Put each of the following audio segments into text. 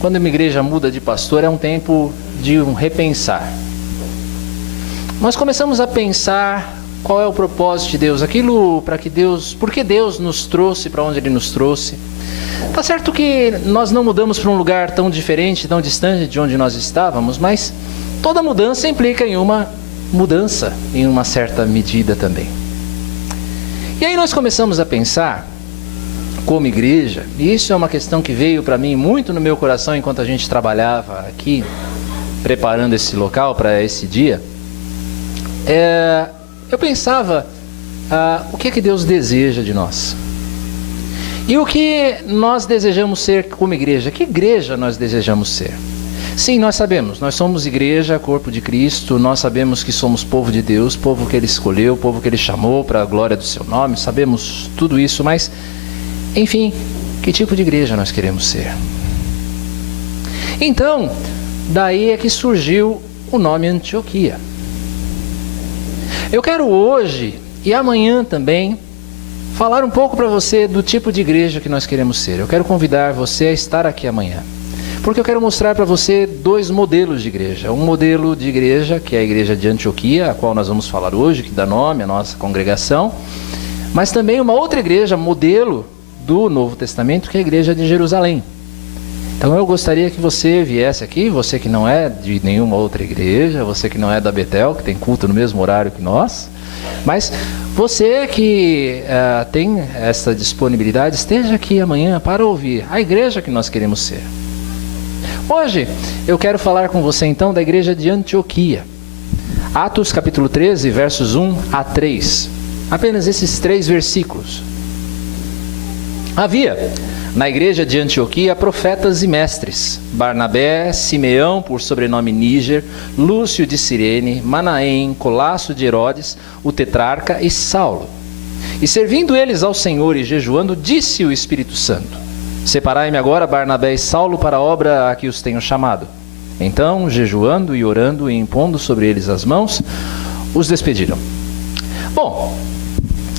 quando uma igreja muda de pastor, é um tempo de um repensar. Nós começamos a pensar qual é o propósito de Deus, por que Deus nos trouxe para onde Ele nos trouxe. Tá certo que nós não mudamos para um lugar tão diferente, tão distante de onde nós estávamos, mas toda mudança implica em uma mudança, em uma certa medida também. E aí nós começamos a pensar, como igreja, e isso é uma questão que veio para mim muito no meu coração enquanto a gente trabalhava aqui, preparando esse local para esse dia. Eu pensava, o que é que Deus deseja de nós? E o que nós desejamos ser como igreja? Que igreja nós desejamos ser? Sim, nós sabemos, nós somos igreja, corpo de Cristo, nós sabemos que somos povo de Deus, povo que Ele escolheu, povo que Ele chamou para a glória do Seu nome, sabemos tudo isso, mas, enfim, que tipo de igreja nós queremos ser? Então, daí é que surgiu o nome Antioquia. Eu quero hoje e amanhã também falar um pouco para você do tipo de igreja que nós queremos ser. Eu quero convidar você a estar aqui amanhã, porque eu quero mostrar para você dois modelos de igreja. Um modelo de igreja, que é a igreja de Antioquia, a qual nós vamos falar hoje, que dá nome à nossa congregação, mas também uma outra igreja, modelo do Novo Testamento, que é a igreja de Jerusalém. Então eu gostaria que você viesse aqui, você que não é de nenhuma outra igreja, você que não é da Betel, que tem culto no mesmo horário que nós, mas você que tem essa disponibilidade, esteja aqui amanhã para ouvir a igreja que nós queremos ser. Hoje eu quero falar com você então da igreja de Antioquia. Atos capítulo 13, versos 1 a 3. Apenas esses 3 versículos. Havia na igreja de Antioquia profetas e mestres: Barnabé, Simeão, por sobrenome Níger, Lúcio de Cirene, Manaém, Colasso de Herodes, o tetrarca, e Saulo. E servindo eles ao Senhor e jejuando, disse o Espírito Santo: Separai-me agora Barnabé e Saulo para a obra a que os tenho chamado. Então, jejuando e orando e impondo sobre eles as mãos, os despediram. Bom,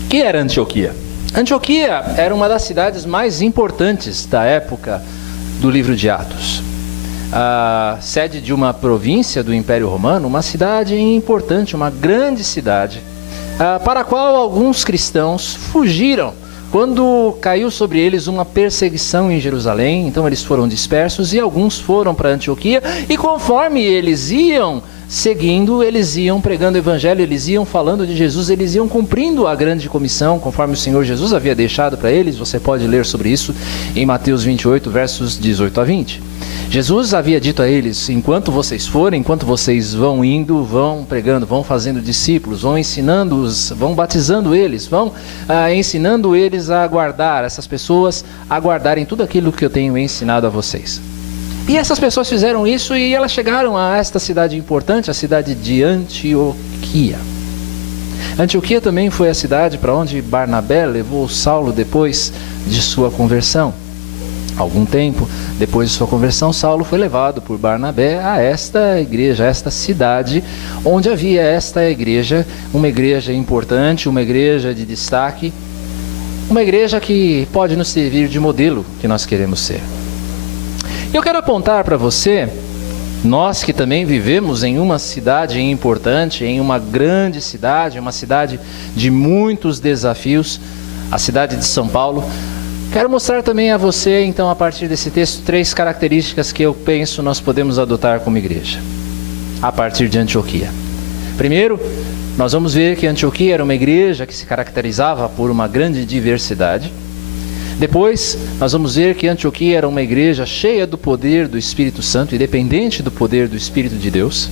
que era Antioquia? Antioquia era uma das cidades mais importantes da época do livro de Atos. A sede de uma província do Império Romano, uma cidade importante, uma grande cidade, para a qual alguns cristãos fugiram quando caiu sobre eles uma perseguição em Jerusalém. Então eles foram dispersos e alguns foram para Antioquia, e conforme eles iam seguindo, eles iam pregando o evangelho, eles iam falando de Jesus, eles iam cumprindo a grande comissão, conforme o Senhor Jesus havia deixado para eles. Você pode ler sobre isso em Mateus 28, versos 18 a 20. Jesus havia dito a eles: enquanto vocês forem, enquanto vocês vão indo, vão pregando, vão fazendo discípulos, vão ensinando-os, vão batizando eles, vão ensinando eles a guardar, essas pessoas a guardarem tudo aquilo que eu tenho ensinado a vocês. E essas pessoas fizeram isso e elas chegaram a esta cidade importante, a cidade de Antioquia. Antioquia também foi a cidade para onde Barnabé levou Saulo depois de sua conversão. Algum tempo depois de sua conversão, Saulo foi levado por Barnabé a esta igreja, a esta cidade, onde havia esta igreja, uma igreja importante, uma igreja de destaque, uma igreja que pode nos servir de modelo que nós queremos ser. Eu quero apontar para você, nós que também vivemos em uma cidade importante, em uma grande cidade, uma cidade de muitos desafios, a cidade de São Paulo. Quero mostrar também a você, então, a partir desse texto, 3 características que eu penso nós podemos adotar como igreja, a partir de Antioquia. Primeiro, nós vamos ver que Antioquia era uma igreja que se caracterizava por uma grande diversidade. Depois, nós vamos ver que Antioquia era uma igreja cheia do poder do Espírito Santo e dependente do poder do Espírito de Deus.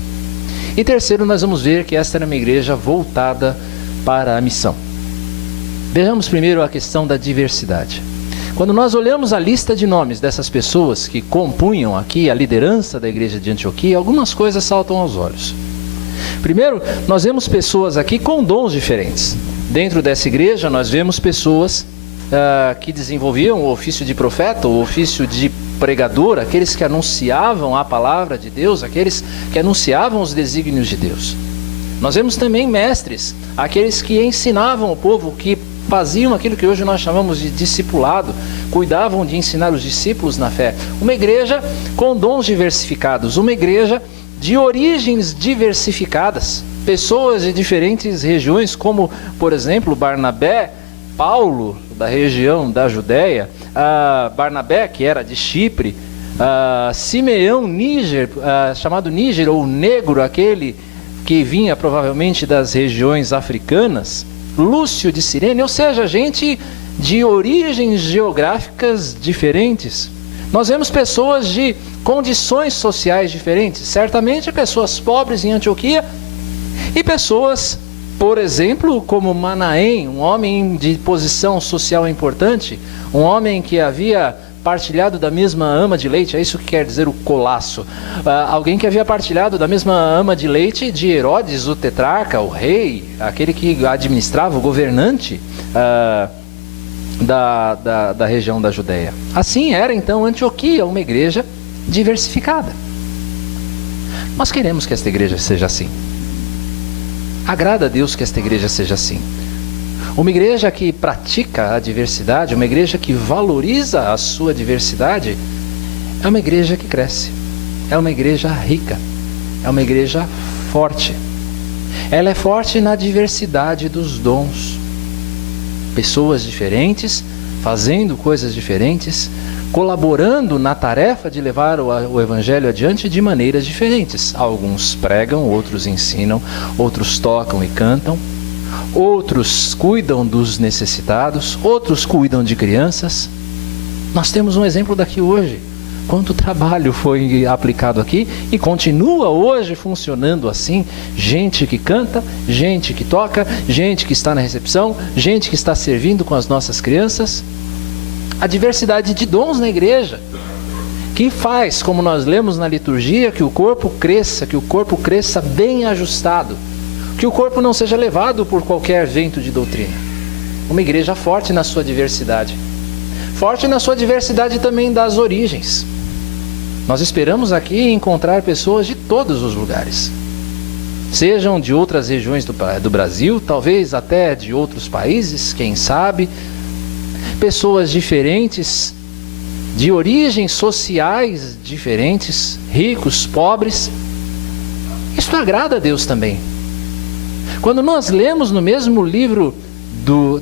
E terceiro, nós vamos ver que esta era uma igreja voltada para a missão. Vejamos primeiro a questão da diversidade. Quando nós olhamos a lista de nomes dessas pessoas que compunham aqui a liderança da igreja de Antioquia, algumas coisas saltam aos olhos. Primeiro, nós vemos pessoas aqui com dons diferentes. Dentro dessa igreja, nós vemos pessoas que desenvolviam o ofício de profeta, o ofício de pregador, aqueles que anunciavam a palavra de Deus, aqueles que anunciavam os desígnios de Deus. Nós vemos também mestres, aqueles que ensinavam o povo, que faziam aquilo que hoje nós chamamos de discipulado, cuidavam de ensinar os discípulos na fé. Uma igreja com dons diversificados, uma igreja de origens diversificadas, pessoas de diferentes regiões, como, por exemplo, Barnabé, Paulo, da região da Judéia, Barnabé, que era de Chipre, Simeão, Níger, chamado Níger, ou Negro, aquele que vinha provavelmente das regiões africanas, Lúcio de Cirene, ou seja, gente de origens geográficas diferentes. Nós vemos pessoas de condições sociais diferentes, certamente pessoas pobres em Antioquia e pessoas, por exemplo, como Manaém, um homem de posição social importante, um homem que havia partilhado da mesma ama de leite, é isso que quer dizer o colasso. Alguém que havia partilhado da mesma ama de leite de Herodes, o tetrarca, o rei, aquele que administrava, o governante da região da Judéia. Assim era então Antioquia, uma igreja diversificada. Nós queremos que esta igreja seja assim. Agrada a Deus que esta igreja seja assim. Uma igreja que pratica a diversidade, uma igreja que valoriza a sua diversidade, é uma igreja que cresce, é uma igreja rica, é uma igreja forte. Ela é forte na diversidade dos dons. Pessoas diferentes, fazendo coisas diferentes, colaborando na tarefa de levar o evangelho adiante de maneiras diferentes. Alguns pregam, outros ensinam, outros tocam e cantam. Outros cuidam dos necessitados, outros cuidam de crianças. Nós temos um exemplo daqui hoje. Quanto trabalho foi aplicado aqui e continua hoje funcionando assim. Gente que canta, gente que toca, gente que está na recepção, gente que está servindo com as nossas crianças. A diversidade de dons na igreja, que faz, como nós lemos na liturgia, que o corpo cresça bem ajustado. Que o corpo não seja levado por qualquer vento de doutrina. Uma igreja forte na sua diversidade. Forte na sua diversidade também das origens. Nós esperamos aqui encontrar pessoas de todos os lugares. Sejam de outras regiões do Brasil, talvez até de outros países, quem sabe. Pessoas diferentes, de origens sociais diferentes, ricos, pobres. Isso agrada a Deus também. Quando nós lemos no mesmo livro,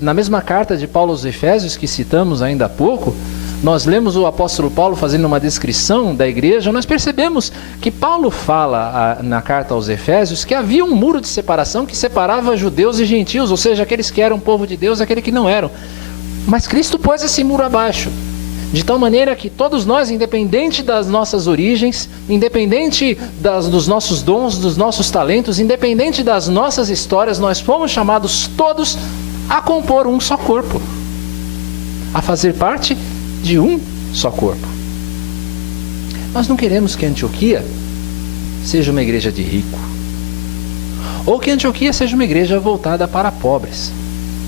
na mesma carta de Paulo aos Efésios, que citamos ainda há pouco, nós lemos o apóstolo Paulo fazendo uma descrição da igreja, nós percebemos que Paulo fala na carta aos Efésios que havia um muro de separação que separava judeus e gentios, ou seja, aqueles que eram povo de Deus e aqueles que não eram. Mas Cristo pôs esse muro abaixo, de tal maneira que todos nós, independente das nossas origens, independente dos nossos dons, dos nossos talentos, independente das nossas histórias, nós fomos chamados todos a compor um só corpo, a fazer parte de um só corpo. Nós não queremos que Antioquia seja uma igreja de rico, ou que Antioquia seja uma igreja voltada para pobres.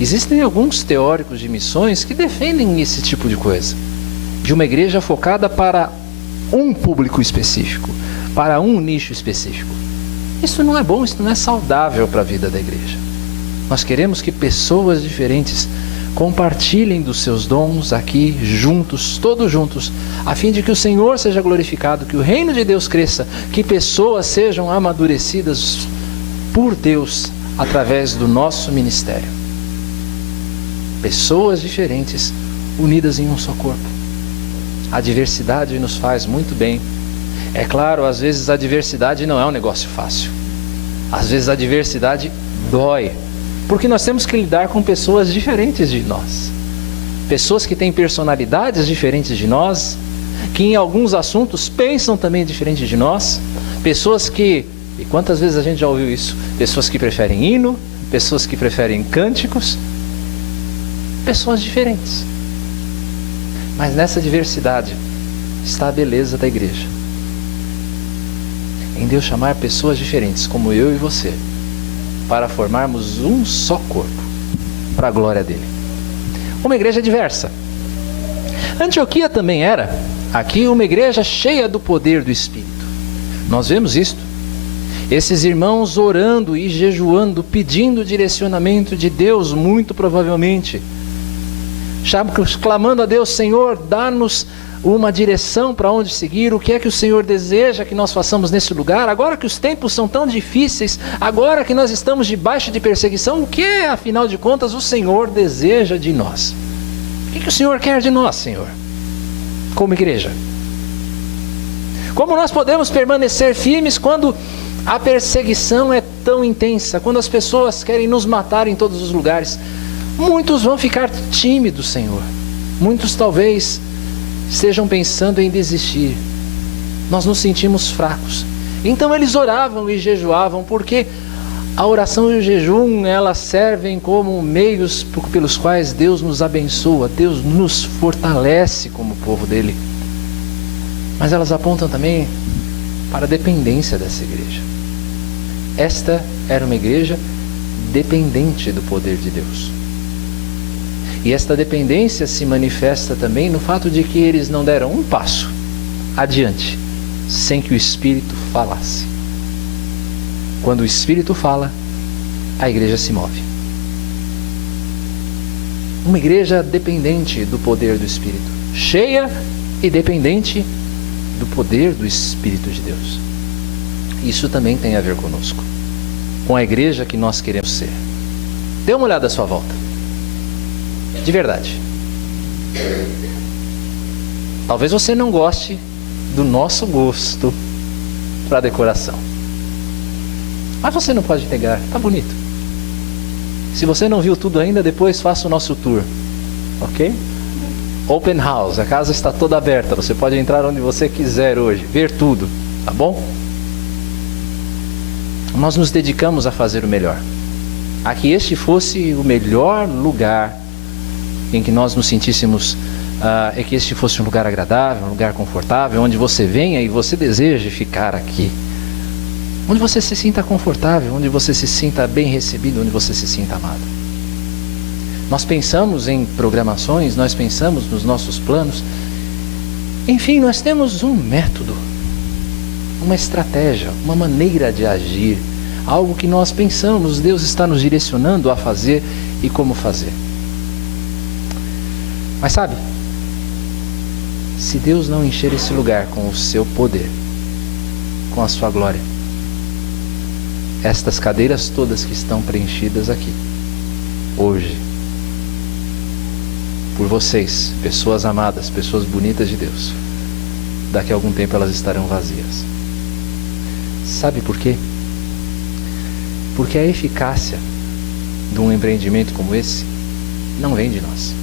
Existem alguns teóricos de missões que defendem esse tipo de coisa, de uma igreja focada para um público específico, para um nicho específico. Isso não é bom, isso não é saudável para a vida da igreja. Nós queremos que pessoas diferentes compartilhem dos seus dons aqui juntos, todos juntos, a fim de que o Senhor seja glorificado, que o reino de Deus cresça, que pessoas sejam amadurecidas por Deus através do nosso ministério. Pessoas diferentes unidas em um só corpo. A diversidade nos faz muito bem. É claro, às vezes a diversidade não é um negócio fácil. Às vezes a diversidade dói, porque nós temos que lidar com pessoas diferentes de nós. Pessoas que têm personalidades diferentes de nós, que em alguns assuntos pensam também diferente de nós. Pessoas que, e quantas vezes a gente já ouviu isso? Pessoas que preferem hino, pessoas que preferem cânticos. Pessoas diferentes. Mas nessa diversidade está a beleza da igreja. Em Deus chamar pessoas diferentes, como eu e você, para formarmos um só corpo, para a glória dele. Uma igreja diversa. Antioquia também era, aqui, uma igreja cheia do poder do Espírito. Nós vemos isto. Esses irmãos orando e jejuando, pedindo o direcionamento de Deus, muito provavelmente clamando a Deus: Senhor, dá-nos uma direção para onde seguir, o que é que o Senhor deseja que nós façamos nesse lugar, agora que os tempos são tão difíceis, agora que nós estamos debaixo de perseguição, o que, afinal de contas, o Senhor deseja de nós? O que o Senhor quer de nós, Senhor, como igreja? Como nós podemos permanecer firmes quando a perseguição é tão intensa, quando as pessoas querem nos matar em todos os lugares? Muitos vão ficar tímidos, Senhor. Muitos talvez estejam pensando em desistir. Nós nos sentimos fracos. Então eles oravam e jejuavam, porque a oração e o jejum, elas servem como meios pelos quais Deus nos abençoa, Deus nos fortalece como povo dele. Mas elas apontam também para a dependência dessa igreja. Esta era uma igreja dependente do poder de Deus. E esta dependência se manifesta também no fato de que eles não deram um passo adiante sem que o Espírito falasse. Quando o Espírito fala, a igreja se move. Uma igreja dependente do poder do Espírito, cheia e dependente do poder do Espírito de Deus. Isso também tem a ver conosco, com a igreja que nós queremos ser. Dê uma olhada à sua volta. De verdade. Talvez você não goste do nosso gosto para decoração, mas você não pode negar, tá bonito. Se você não viu tudo ainda, depois faça o nosso tour, ok? Open house, a casa está toda aberta, você pode entrar onde você quiser hoje, ver tudo, tá bom? Nós nos dedicamos a fazer o melhor, a que este fosse o melhor lugar em que nós nos sentíssemos, que este fosse um lugar agradável, um lugar confortável, onde você venha e você deseje ficar aqui, onde você se sinta confortável, onde você se sinta bem recebido, onde você se sinta amado. Nós pensamos em programações, nós pensamos nos nossos planos, enfim, nós temos um método, uma estratégia, uma maneira de agir, algo que nós pensamos, Deus está nos direcionando a fazer e como fazer. Mas sabe, se Deus não encher esse lugar com o seu poder, com a sua glória, estas cadeiras todas que estão preenchidas aqui, hoje, por vocês, pessoas amadas, pessoas bonitas de Deus, daqui a algum tempo elas estarão vazias. Sabe por quê? Porque a eficácia de um empreendimento como esse não vem de nós.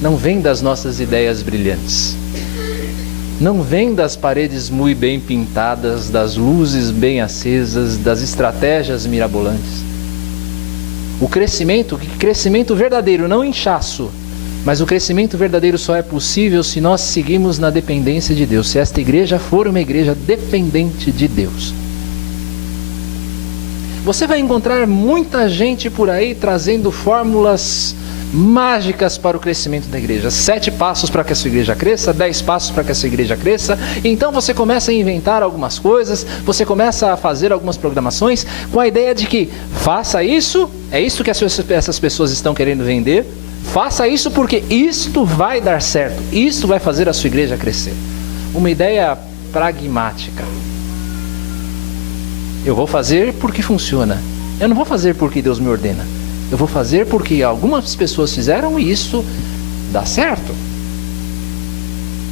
Não vem das nossas ideias brilhantes. Não vem das paredes muito bem pintadas, das luzes bem acesas, das estratégias mirabolantes. O crescimento verdadeiro, não inchaço, mas o crescimento verdadeiro só é possível se nós seguirmos na dependência de Deus, se esta igreja for uma igreja dependente de Deus. Você vai encontrar muita gente por aí trazendo fórmulas mágicas para o crescimento da igreja. 7 passos para que a sua igreja cresça, 10 passos para que a sua igreja cresça. Então você começa a inventar algumas coisas, você começa a fazer algumas programações com a ideia de que faça isso, é isso que essas pessoas estão querendo vender, faça isso porque isto vai dar certo, isto vai fazer a sua igreja crescer. Uma ideia pragmática. Eu vou fazer porque funciona, eu não vou fazer porque Deus me ordena. Eu vou fazer porque algumas pessoas fizeram e isso dá certo.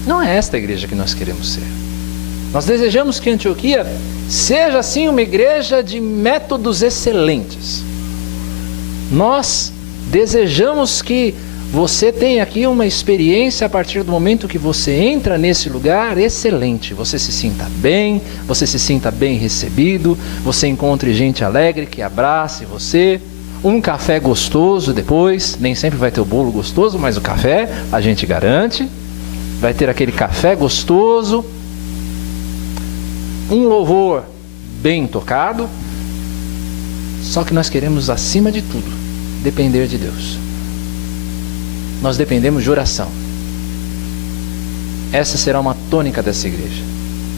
Não é esta a igreja que nós queremos ser. Nós desejamos que Antioquia seja assim uma igreja de métodos excelentes. Nós desejamos que você tenha aqui uma experiência a partir do momento que você entra nesse lugar excelente. Você se sinta bem, você se sinta bem recebido, você encontre gente alegre que abrace você. Um café gostoso depois, nem sempre vai ter o bolo gostoso, mas o café a gente garante, vai ter aquele café gostoso, um louvor bem tocado, só que nós queremos acima de tudo, depender de Deus. Nós dependemos de oração. Essa será uma tônica dessa igreja,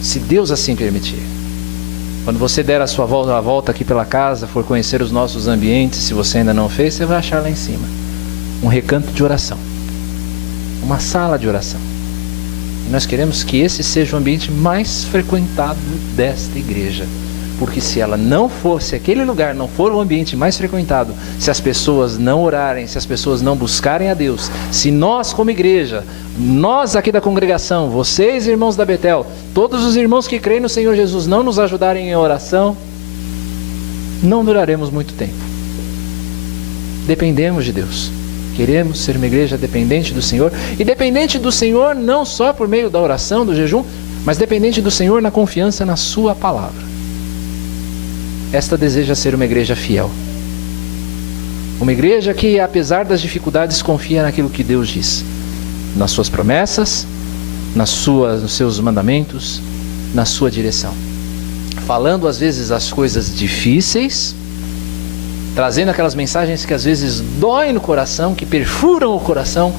se Deus assim permitir. Quando você der a volta aqui pela casa, for conhecer os nossos ambientes, se você ainda não fez, você vai achar lá em cima. um recanto de oração, uma sala de oração. E nós queremos que esse seja o ambiente mais frequentado desta igreja. Porque se ela não for, se aquele lugar não for o ambiente mais frequentado, se as pessoas não orarem, se as pessoas não buscarem a Deus, se nós como igreja, nós aqui da congregação, vocês irmãos da Betel, todos os irmãos que creem no Senhor Jesus não nos ajudarem em oração, não duraremos muito tempo. Dependemos de Deus. Queremos ser uma igreja dependente do Senhor, e dependente do Senhor não só por meio da oração, do jejum, mas dependente do Senhor na confiança na sua palavra. Esta deseja ser uma igreja fiel. Uma igreja que, apesar das dificuldades, confia naquilo que Deus diz. Nas suas promessas, nos seus mandamentos, na sua direção. Falando às vezes as coisas difíceis, trazendo aquelas mensagens que às vezes doem no coração, que perfuram o coração,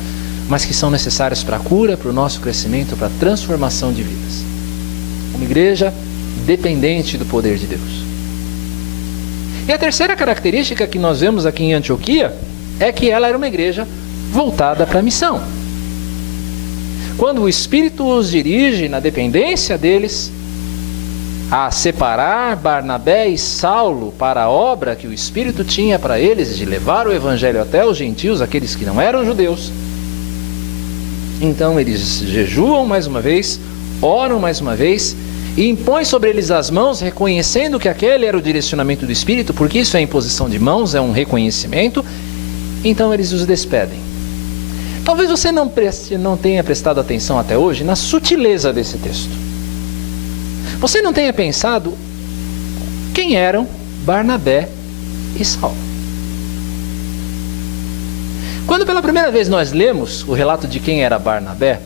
mas que são necessárias para a cura, para o nosso crescimento, para a transformação de vidas. Uma igreja dependente do poder de Deus. E a terceira característica que nós vemos aqui em Antioquia é que ela era uma igreja voltada para a missão. Quando o Espírito os dirige na dependência deles a separar Barnabé e Saulo para a obra que o Espírito tinha para eles de levar o Evangelho até os gentios, aqueles que não eram judeus, então eles jejuam mais uma vez, oram mais uma vez, e impõe sobre eles as mãos, reconhecendo que aquele era o direcionamento do Espírito, porque isso é imposição de mãos, é um reconhecimento. Então eles os despedem. Talvez você não tenha prestado atenção até hoje na sutileza desse texto. Você não tenha pensado quem eram Barnabé e Saulo. Quando pela primeira vez nós lemos o relato de quem era Barnabé,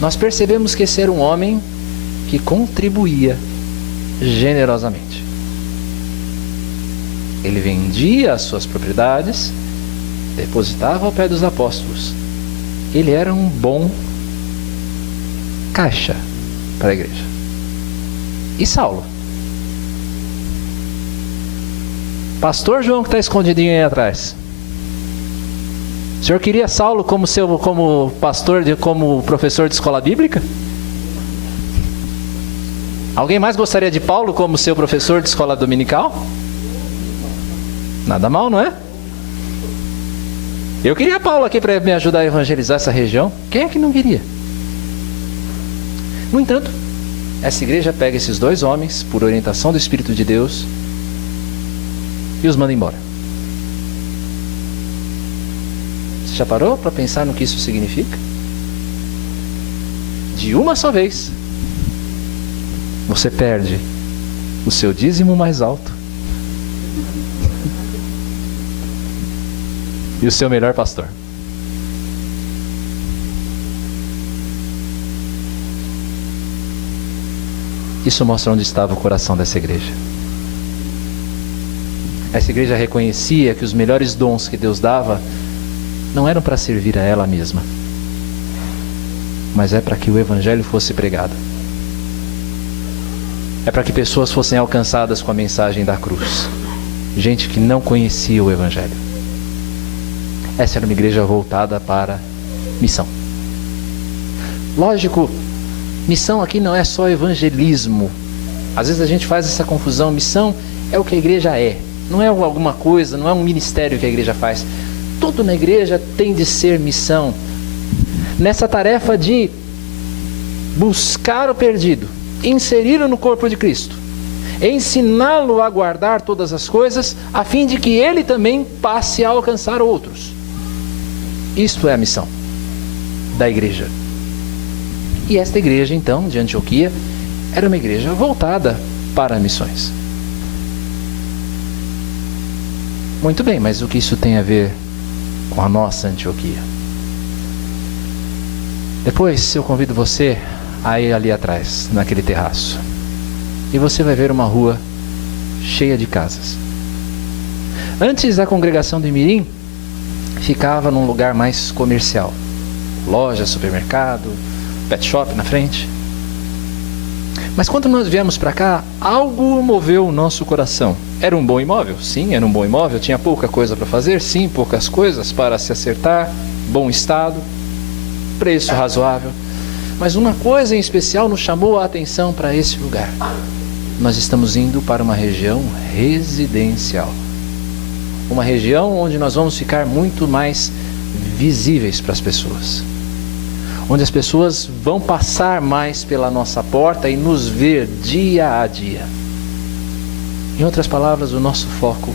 nós percebemos que esse era um homem que contribuía generosamente. Ele vendia as suas propriedades, depositava ao pé dos apóstolos. Ele era um bom caixa para a igreja. E Saulo? Pastor João, que está escondidinho aí atrás. O senhor queria Saulo como pastor, como professor de escola bíblica? Alguém mais gostaria de Paulo como seu professor de escola dominical? Nada mal, não é? Eu queria Paulo aqui para me ajudar a evangelizar essa região. Quem é que não queria? No entanto, essa igreja pega esses dois homens, por orientação do Espírito de Deus, e os manda embora. Você já parou para pensar no que isso significa? De uma só vez, você perde o seu dízimo mais alto e o seu melhor pastor. Isso mostra onde estava o coração dessa igreja. Essa igreja reconhecia que os melhores dons que Deus dava não eram para servir a ela mesma, mas é para que o Evangelho fosse pregado. É para que pessoas fossem alcançadas com a mensagem da cruz. Gente que não conhecia o Evangelho. Essa era uma igreja voltada para missão. Lógico, missão aqui não é só evangelismo. Às vezes a gente faz essa confusão. Missão é o que a igreja é. Não é alguma coisa, não é um ministério que a igreja faz. Tudo na igreja tem de ser missão. Nessa tarefa de buscar o perdido, inseri-lo no corpo de Cristo, ensiná-lo a guardar todas as coisas, a fim de que ele também passe a alcançar outros. Isto é a missão da igreja. E esta igreja, então, de Antioquia, era uma igreja voltada para missões. Muito bem, mas o que isso tem a ver com a nossa Antioquia? Depois eu convido você a ir ali atrás, naquele terraço, e você vai ver uma rua cheia de casas. Antes, a congregação de Mirim ficava num lugar mais comercial. Loja, supermercado, pet shop na frente. Mas quando nós viemos para cá, algo moveu o nosso coração. Era um bom imóvel? Sim, era um bom imóvel. Tinha pouca coisa para fazer? Sim, poucas coisas para se acertar. Bom estado, preço razoável. Mas uma coisa em especial nos chamou a atenção para esse lugar. Nós estamos indo para uma região residencial. Uma região onde nós vamos ficar muito mais visíveis para as pessoas. Onde as pessoas vão passar mais pela nossa porta e nos ver dia a dia. Em outras palavras, o nosso foco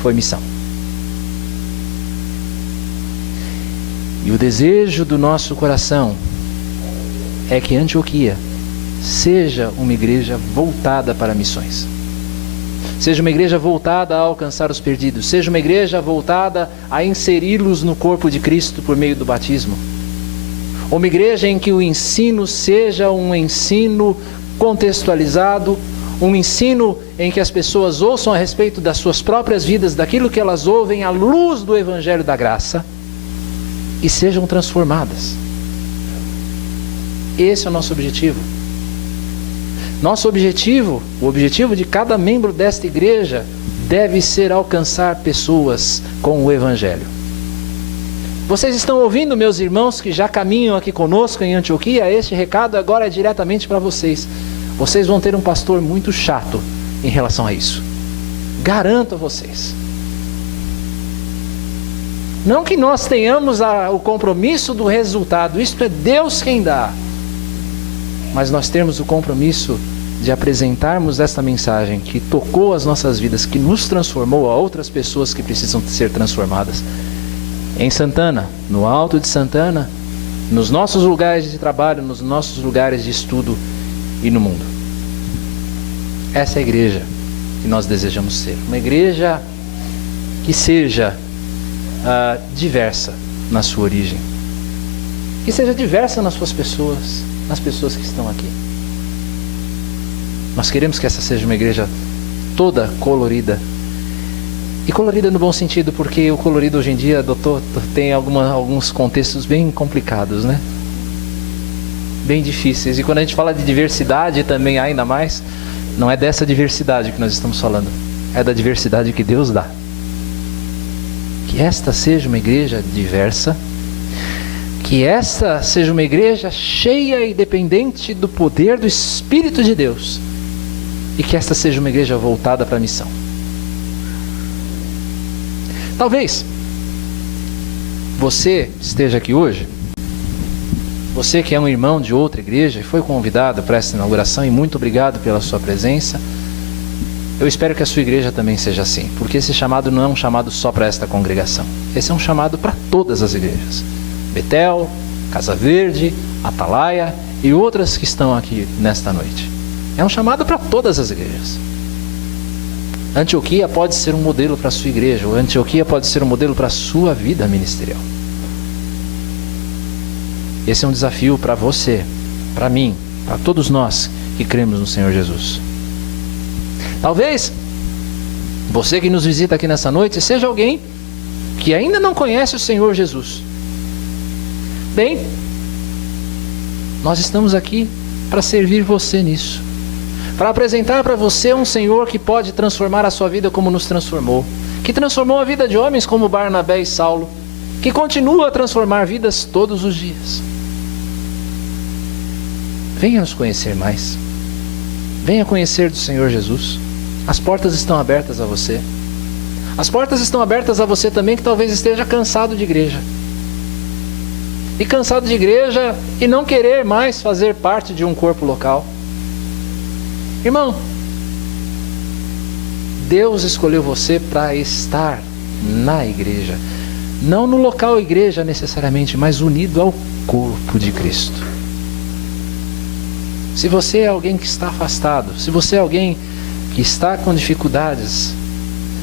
foi missão. E o desejo do nosso coração é que Antioquia seja uma igreja voltada para missões. Seja uma igreja voltada a alcançar os perdidos. Seja uma igreja voltada a inseri-los no corpo de Cristo por meio do batismo. Uma igreja em que o ensino seja um ensino contextualizado, um ensino em que as pessoas ouçam a respeito das suas próprias vidas, daquilo que elas ouvem à luz do Evangelho da Graça, e sejam transformadas. Esse é o nosso objetivo. Nosso objetivo, o objetivo de cada membro desta igreja, deve ser alcançar pessoas com o Evangelho. Vocês estão ouvindo, meus irmãos que já caminham aqui conosco em Antioquia? Este recado agora é diretamente para vocês. Vocês vão ter um pastor muito chato em relação a isso. Garanto a vocês. Não que nós tenhamos o compromisso do resultado, isto é Deus quem dá. Mas nós temos o compromisso de apresentarmos esta mensagem que tocou as nossas vidas, que nos transformou a outras pessoas que precisam ser transformadas. Em Santana, no Alto de Santana, nos nossos lugares de trabalho, nos nossos lugares de estudo e no mundo. Essa é a igreja que nós desejamos ser. Uma igreja que seja diversa na sua origem. Que seja diversa nas suas pessoas, nas pessoas que estão aqui. Nós queremos que essa seja uma igreja toda colorida. E colorida no bom sentido, porque o colorido hoje em dia, doutor, tem alguns contextos bem complicados, né? Bem difíceis. E quando a gente fala de diversidade também ainda mais, não é dessa diversidade que nós estamos falando. É da diversidade que Deus dá. Que esta seja uma igreja diversa. Que esta seja uma igreja cheia e dependente do poder do Espírito de Deus. E que esta seja uma igreja voltada para a missão. Talvez você esteja aqui hoje, você que é um irmão de outra igreja e foi convidado para essa inauguração, e muito obrigado pela sua presença. Eu espero que a sua igreja também seja assim, porque esse chamado não é um chamado só para esta congregação. Esse é um chamado para todas as igrejas. Betel, Casa Verde, Atalaia e outras que estão aqui nesta noite. É um chamado para todas as igrejas. Antioquia pode ser um modelo para a sua igreja. Antioquia pode ser um modelo para a sua vida ministerial. Esse é um desafio para você, para mim, para todos nós que cremos no Senhor Jesus. Talvez você que nos visita aqui nessa noite seja alguém que ainda não conhece o Senhor Jesus. Bem, nós estamos aqui para servir você nisso. Para apresentar para você um Senhor que pode transformar a sua vida como nos transformou. Que transformou a vida de homens como Barnabé e Saulo. Que continua a transformar vidas todos os dias. Venha nos conhecer mais. Venha conhecer do Senhor Jesus. As portas estão abertas a você. As portas estão abertas a você também que talvez esteja cansado de igreja. E cansado de igreja e não querer mais fazer parte de um corpo local. Irmão, Deus escolheu você para estar na igreja. Não no local igreja necessariamente, mas unido ao corpo de Cristo. Se você é alguém que está afastado, se você é alguém que está com dificuldades,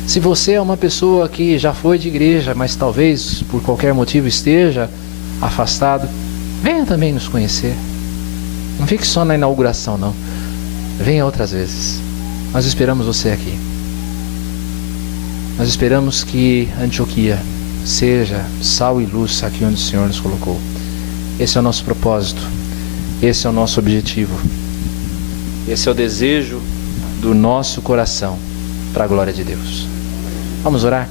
se você é uma pessoa que já foi de igreja, mas talvez por qualquer motivo esteja afastado, venha também nos conhecer. Não fique só na inauguração, não. Venha outras vezes. Nós esperamos você aqui. Nós esperamos que Antioquia seja sal e luz aqui onde o Senhor nos colocou. Esse é o nosso propósito. Esse é o nosso objetivo. Esse é o desejo do nosso coração para a glória de Deus. Vamos orar?